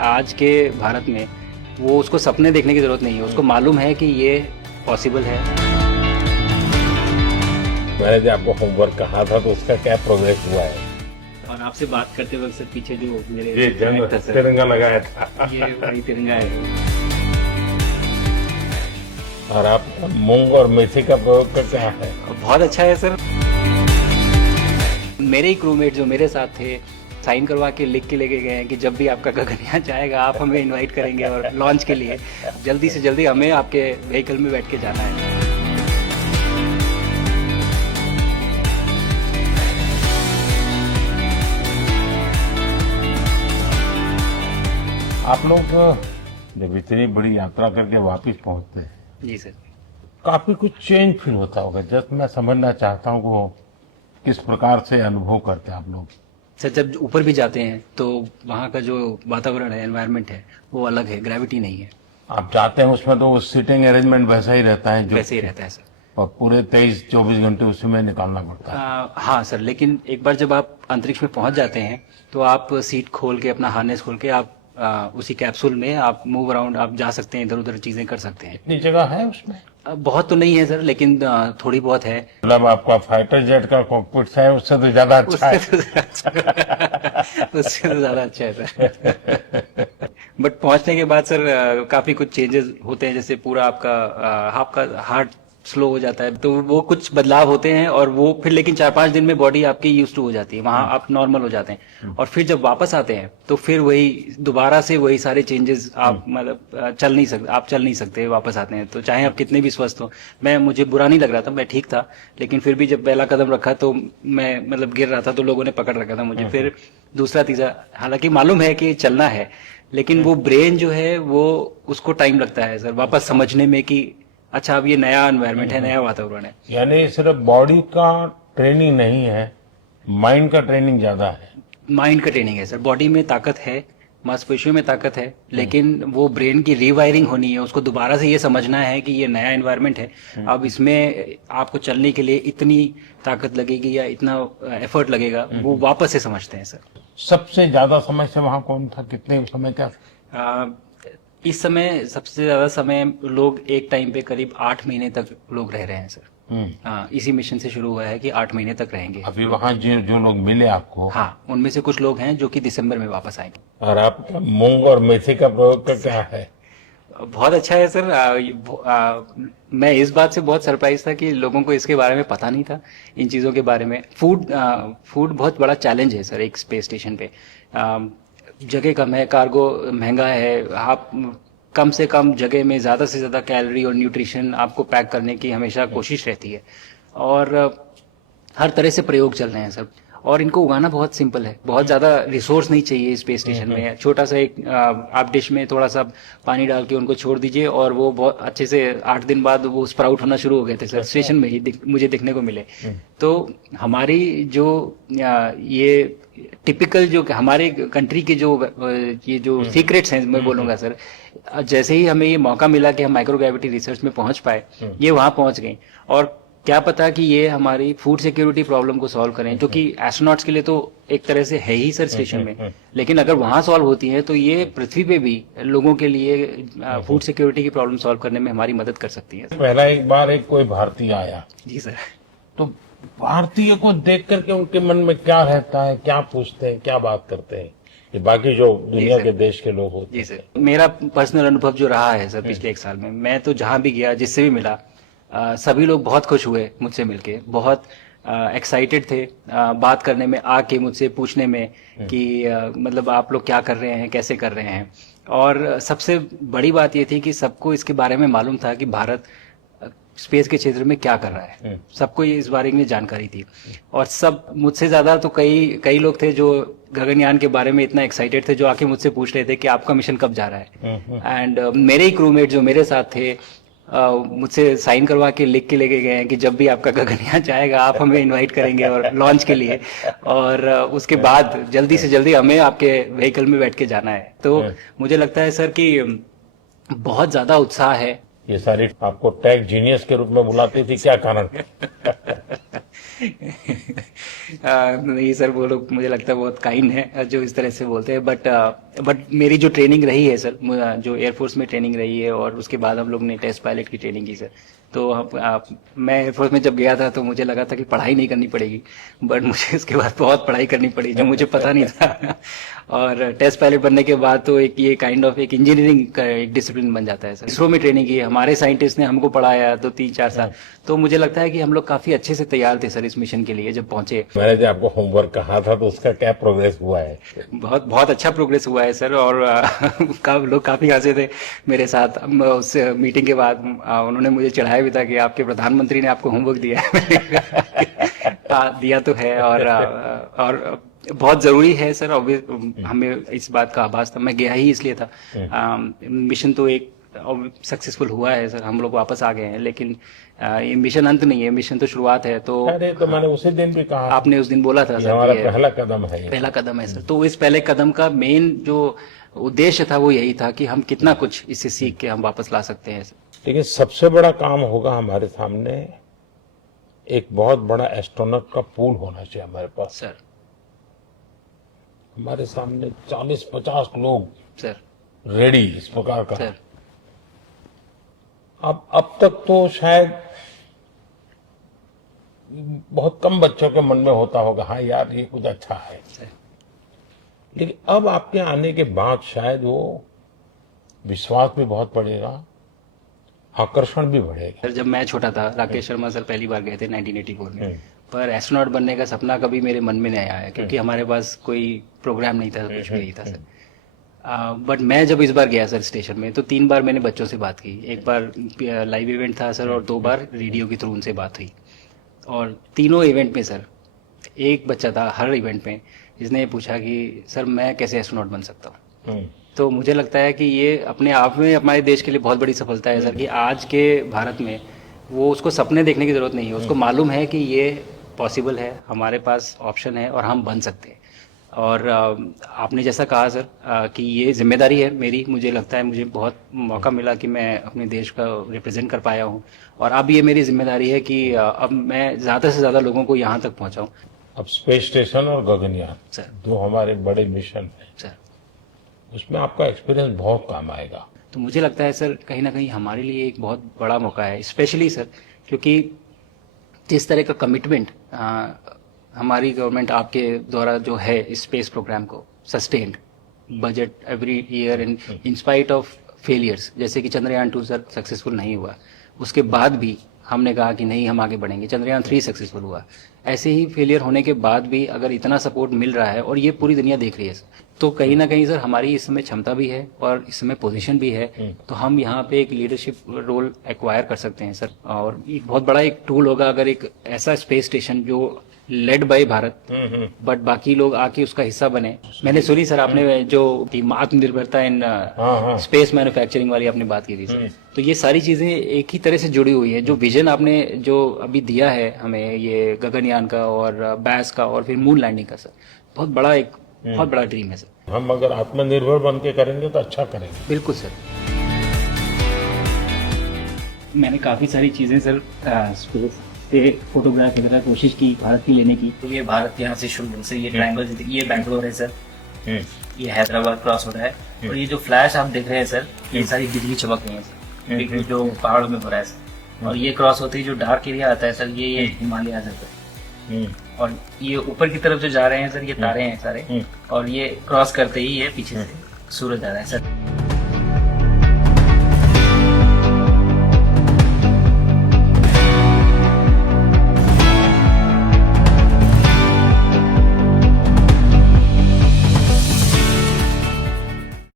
आज के भारत में वो उसको सपने देखने की जरूरत नहीं है, उसको मालूम है कि ये पॉसिबल है। मैंने जो आपको होमवर्क कहा था तो उसका क्या प्रोग्रेस हुआ है? और आपसे बात करते वक्त सर पीछे जो मेरे ये जंग था सर, तिरंगा लगाया था ये वही तिरंगा है। और आप मूंग और मेथी का प्रयोग का क्या है? बहुत अच्छा है सर। मेरे ही क्रूमेट जो मेरे साथ थे साइन करवा के लिख के लेके गए हैं कि जब भी आपका गगनयान जाएगा आप हमें इनवाइट करेंगे और लॉन्च के लिए जल्दी से जल्दी हमें आपके व्हीकल में बैठ के जाना है। आप लोग जब इतनी बड़ी यात्रा करके वापस पहुंचते हैं जी सर। काफी कुछ चेंज फील होता होगा। जस्ट मैं समझना चाहता हूँ वो किस प्रकार से अनुभव करते हैं आप लोग? सर जब ऊपर भी जाते हैं तो वहाँ का जो वातावरण है, एनवायरनमेंट है, वो अलग है, ग्रेविटी नहीं है। आप जाते हैं उसमें तो सीटिंग अरेंजमेंट वैसा ही रहता है जो वैसे ही रहता है सर। और पूरे 23-24 घंटे उसी में निकालना पड़ता है। हाँ सर, लेकिन एक बार जब आप अंतरिक्ष में पहुंच जाते हैं तो आप सीट खोल के अपना हार्नेस खोल के आप उसी कैप्सूल में आप मूव अराउंड आप जा सकते हैं, इधर उधर चीजें कर सकते हैं। इतनी जगह है उसमें? बहुत तो नहीं है सर, लेकिन थोड़ी बहुत है। मतलब आपका फाइटर जेट का कॉकपिट है उससे तो ज्यादा अच्छा है। उससे तो ज्यादा अच्छा है सर। बट पहुंचने के बाद सर काफी कुछ चेंजेस होते हैं, जैसे पूरा आपका हार्ट स्लो हो जाता है, तो वो कुछ बदलाव होते हैं और वो फिर लेकिन 4-5 दिन में बॉडी आपकी यूज टू हो जाती है, वहां आप नॉर्मल हो जाते हैं। और फिर जब वापस आते हैं तो फिर वही दोबारा से वही सारे चेंजेस आप मतलब चल नहीं सकते वापस आते हैं तो चाहे आप कितने भी स्वस्थ हो। मुझे बुरा नहीं लग रहा था, मैं ठीक था, लेकिन फिर भी जब पहला कदम रखा तो मैं मतलब गिर रहा था तो लोगों ने पकड़ रखा था मुझे। फिर दूसरा तीसरा, हालांकि मालूम है कि चलना है, लेकिन वो ब्रेन जो है वो उसको टाइम लगता है सर वापस समझने में कि अच्छा अब ये नया एनवायरनमेंट है, नया वातावरण है। यानी सिर्फ बॉडी का ट्रेनिंग नहीं है, माइंड का ट्रेनिंग ज्यादा है। माइंड का ट्रेनिंग है सर। बॉडी में ताकत है, मांसपेशियों में ताकत है, लेकिन वो ब्रेन की रीवायरिंग होनी है, उसको दोबारा से ये समझना है कि ये नया एनवायरनमेंट है। अब इसमें आपको चलने के लिए इतनी ताकत लगेगी या इतना एफर्ट लगेगा, वो वापस से समझते हैं सर। सबसे ज्यादा समय से वहां कौन था? कितने समय का? इस समय सबसे ज्यादा समय लोग एक टाइम पे करीब 8 महीने तक लोग रह रहे हैं सर। हाँ, इसी मिशन से शुरू हुआ है कि 8 महीने तक रहेंगे। अभी वहां जो लोग मिले आपको? हाँ, उनमें से कुछ लोग हैं जो कि दिसंबर में वापस आएंगे। और आपका मूंग और मेथी का प्रयोग का क्या है? बहुत अच्छा है सर। मैं इस बात से बहुत सरप्राइज था कि लोगों को इसके बारे में पता नहीं था, इन चीजों के बारे में। फूड बहुत बड़ा चैलेंज है सर एक स्पेस स्टेशन पे। जगह कम है, कार्गो महंगा है, आप कम से कम जगह में ज़्यादा से ज़्यादा कैलोरी और न्यूट्रिशन आपको पैक करने की हमेशा कोशिश रहती है। और हर तरह से प्रयोग चल रहे हैं सब, और इनको उगाना बहुत सिंपल है, बहुत ज़्यादा रिसोर्स नहीं चाहिए स्पेस स्टेशन में। छोटा सा एक आप डिश में थोड़ा सा पानी डाल के उनको छोड़ दीजिए और वो बहुत अच्छे से 8 दिन बाद वो स्प्राउट होना शुरू हो गए थे सर, स्टेशन में ही मुझे देखने को मिले। तो हमारी जो ये टिपिकल जो हमारे कंट्री के जो ये जो सीक्रेट्स हैं मैं बोलूंगा सर, जैसे ही हमें ये मौका मिला कि हम माइक्रोग्रेविटी रिसर्च में पहुंच पाए, ये वहां पहुंच गए। और क्या पता कि ये हमारी फूड सिक्योरिटी प्रॉब्लम को सॉल्व करें, जो कि एस्ट्रोनॉट्स के लिए तो एक तरह से है ही सर स्टेशन में, लेकिन अगर वहां सॉल्व होती है तो ये पृथ्वी पे भी लोगों के लिए फूड सिक्योरिटी की प्रॉब्लम सॉल्व करने में हमारी मदद कर सकती है। पहला एक बार एक कोई भारतीय आया जी सर। तो भारतीय को देख करके उनके मन में क्या रहता है, क्या पूछते हैं, क्या बात करते हैं, ये बाकी जो दुनिया के देश के लोग होते हैं? जी सर, मेरा पर्सनल अनुभव जो रहा है सर पिछले 1 साल में, मैं तो जहां भी गया, जिससे भी मिला, सभी लोग बहुत खुश हुए मुझसे मिलके, बहुत एक्साइटेड थे बात करने में, आके मुझसे पूछने में कि मतलब आप लोग क्या कर रहे हैं, कैसे कर रहे हैं। और सबसे बड़ी बात ये थी कि सबको इसके बारे में मालूम था कि भारत स्पेस के क्षेत्र में क्या कर रहा है, सबको ये इस बारे में जानकारी थी। और सब मुझसे ज्यादा तो कई लोग थे जो गगनयान के बारे में इतना एक्साइटेड थे, जो आके मुझसे पूछ रहे थे कि आपका मिशन कब जा रहा है। एंड मेरे ही क्रूमेट जो मेरे साथ थे मुझसे साइन करवा के लिख के लेके गए हैं कि जब भी आपका गगनयान जाएगा आप हमें इनवाइट करेंगे और लॉन्च के लिए, और उसके बाद जल्दी से जल्दी हमें आपके व्हीकल में बैठ के जाना है। तो मुझे लगता है सर कि बहुत ज्यादा उत्साह है। ये सारी आपको टेक जीनियस के रूप में बुलाती थी, क्या कारण? नहीं सर, वो लोग मुझे लगता है बहुत काइंड है जो इस तरह से बोलते हैं, बट मेरी जो ट्रेनिंग रही है सर, जो एयरफोर्स में ट्रेनिंग रही है और उसके बाद हम लोग ने टेस्ट पायलट की ट्रेनिंग की सर। तो मैं एयरफोर्स में जब गया था तो मुझे लगा था कि पढ़ाई नहीं करनी पड़ेगी, बट मुझे उसके बाद बहुत पढ़ाई करनी पड़ी जो मुझे पता नहीं था। और टेस्ट पायलट बनने के बाद तो एक ये काइंड ऑफ एक इंजीनियरिंग का एक डिसिप्लिन बन जाता है सर। इसरो में ट्रेनिंग की, हमारे साइंटिस्ट ने हमको पढ़ाया तो 3-4 साल, तो मुझे लगता है कि हम लोग काफी अच्छे से तैयार थे सर इस मिशन के लिए जब पहुंचे। मैंने जो आपको होमवर्क कहा था तो उसका क्या प्रोग्रेस हुआ है? बहुत बहुत अच्छा प्रोग्रेस हुआ है सर, और लोग काफी हंसे थे मेरे साथ उस मीटिंग के बाद। उन्होंने मुझे चढ़ाया भी था कि आपके प्रधानमंत्री ने आपको होमवर्क दिया है। मैंने कहा, दिया तो है, और बहुत जरूरी है सर। हमें इस बात का आभास था, मैं गया ही इसलिए था। मिशन तो एक सक्सेसफुल हुआ है सर, हम लोग वापस आ गए हैं, लेकिन ये मिशन अंत नहीं है, मिशन तो शुरुआत है। तो अरे तो मैंने उसी दिन भी कहा, आपने उस दिन बोला था सर, हमारा ये पहला कदम है, ये पहला कदम है सर। तो इस पहले कदम का मेन जो उद्देश्य था वो यही था कि हम कितना कुछ इससे सीख के हम वापस ला सकते हैं सर। लेकिन सबसे बड़ा काम होगा हमारे सामने, एक बहुत बड़ा एस्ट्रोनॉट का पूल होना चाहिए हमारे पास सर। हमारे सामने 40-50 लोग सर रेडी इस प्रकार का। सर अब तक तो शायद बहुत कम बच्चों के मन में होता होगा, हाँ यार ये कुछ अच्छा है, सर लेकिन अब आपके आने के बाद शायद वो विश्वास भी बहुत बढ़ेगा, आकर्षण भी बढ़ेगा। सर, जब मैं छोटा था, राकेश शर्मा सर पहली बार गए थे 1984 में, पर एस्ट्रोनॉट बनने का सपना कभी मेरे मन में नहीं आया, क्योंकि हमारे पास कोई प्रोग्राम नहीं था, कुछ भी नहीं था सर। बट मैं जब इस बार गया सर स्टेशन में, तो 3 बार मैंने बच्चों से बात की। एक बार लाइव इवेंट था सर, और 2 बार रेडियो के थ्रू उनसे बात हुई। और तीनों इवेंट में सर एक बच्चा था हर इवेंट में जिसने ये पूछा कि सर मैं कैसे एस्ट्रोनॉट बन सकता हूँ। तो मुझे लगता है कि ये अपने आप में हमारे देश के लिए बहुत बड़ी सफलता है सर, कि आज के भारत में वो उसको सपने देखने की जरूरत नहीं है, उसको मालूम है कि ये पॉसिबल है, हमारे पास ऑप्शन है और हम बन सकते हैं। और आपने जैसा कहा सर कि ये जिम्मेदारी है मेरी, मुझे लगता है मुझे बहुत मौका मिला कि मैं अपने देश का रिप्रेजेंट कर पाया हूँ, और अब ये मेरी जिम्मेदारी है कि अब मैं ज़्यादा से ज़्यादा लोगों को यहाँ तक पहुँचाऊँ। अब स्पेस स्टेशन और गगनयान सर, 2 हमारे बड़े मिशन हैं सर, उसमें आपका एक्सपीरियंस बहुत काम आएगा। तो मुझे लगता है सर कहीं ना कहीं हमारे लिए एक बहुत बड़ा मौका है, स्पेशली सर क्योंकि जिस तरह का कमिटमेंट हमारी गवर्नमेंट आपके द्वारा जो है इस स्पेस प्रोग्राम को, sustained budget every year in spite of failures, जैसे कि चंद्रयान 2 सर सक्सेसफुल नहीं हुआ, उसके बाद भी हमने कहा कि नहीं हम आगे बढ़ेंगे, चंद्रयान 3 सक्सेसफुल हुआ। ऐसे ही फेलियर होने के बाद भी अगर इतना सपोर्ट मिल रहा है और ये पूरी दुनिया देख रही है सर, तो कहीं ना कहीं सर हमारी इस समय क्षमता भी है और इस समय पोजीशन भी है, तो हम यहाँ पे एक लीडरशिप रोल एक्वायर कर सकते हैं सर। और एक बहुत बड़ा एक टूल होगा अगर एक ऐसा स्पेस स्टेशन जो लेड बाय भारत बट बाकी लोग आके उसका हिस्सा बने। मैंने सुनी सर आपने जो आत्मनिर्भरता इन स्पेस मैन्युफैक्चरिंग वाली आपने बात की थी सर, तो ये सारी चीजें एक ही तरह से जुड़ी हुई है। जो विजन आपने जो अभी दिया है हमें, ये गगनयान का और बैस का और फिर मून लैंडिंग का सर, बहुत बड़ा ड्रीम है सर। हम अगर आत्मनिर्भर बन के करेंगे तो अच्छा करेंगे। बिल्कुल सर। मैंने काफी सारी चीजें सर स्पेस से फोटोग्राफ वगैरह कोशिश की भारत की लेने की। तो ये भारत यहाँ से शुरू से ये ट्रायंगल, ये बैंगलोर है सर, ये हैदराबाद क्रॉस हो रहा है, और ये जो फ्लैश आप देख रहे हैं सर, ये सारी बिजली चमक रही है सर, बिजली जो पहाड़ों में हो रहा है सर। और ये क्रॉस होते ही जो डार्क एरिया आता है सर, ये हिमालय आ जाता है। और ये ऊपर की तरफ जो जा रहे हैं सर, ये तारे हैं सारे, और ये क्रॉस करते ही ये पीछे से सूरज आ रहा है सर।